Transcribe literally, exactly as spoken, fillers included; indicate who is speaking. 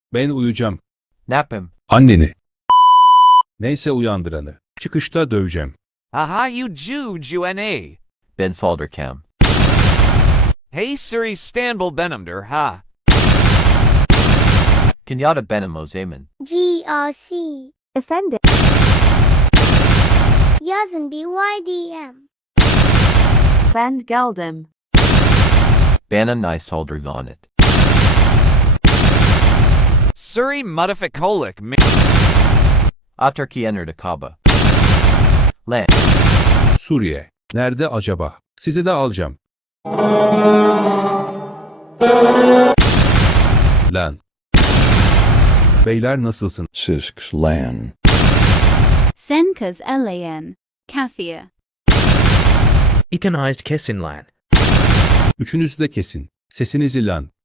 Speaker 1: Ben uyuyacağım.
Speaker 2: Nap him.
Speaker 1: Anneni. Neyse uyandıranı. Çıkışta döveceğim.
Speaker 3: Aha, you Jew, Jew
Speaker 2: Ben Saldercam.
Speaker 3: Hey, Suri Stanbul Benamder, ha.
Speaker 2: Kenyatta Benim Ozeman.
Speaker 4: G R C.
Speaker 5: Efendim.
Speaker 4: Yazın B Y D M.
Speaker 5: Ben geldim.
Speaker 2: Bana Ni Salderganet.
Speaker 3: Suri Mudafikolik, me.
Speaker 2: Aturki entered Akaba. Lan.
Speaker 1: Suriye. Nerede acaba? Sizi de alacağım. Lan. Beyler nasılsın?
Speaker 6: Sisks Lan.
Speaker 7: Senkas Elayan, Kafia.
Speaker 8: Ikanized Kesinlan.
Speaker 1: Üçünüz de kesin. Sesinizi lan.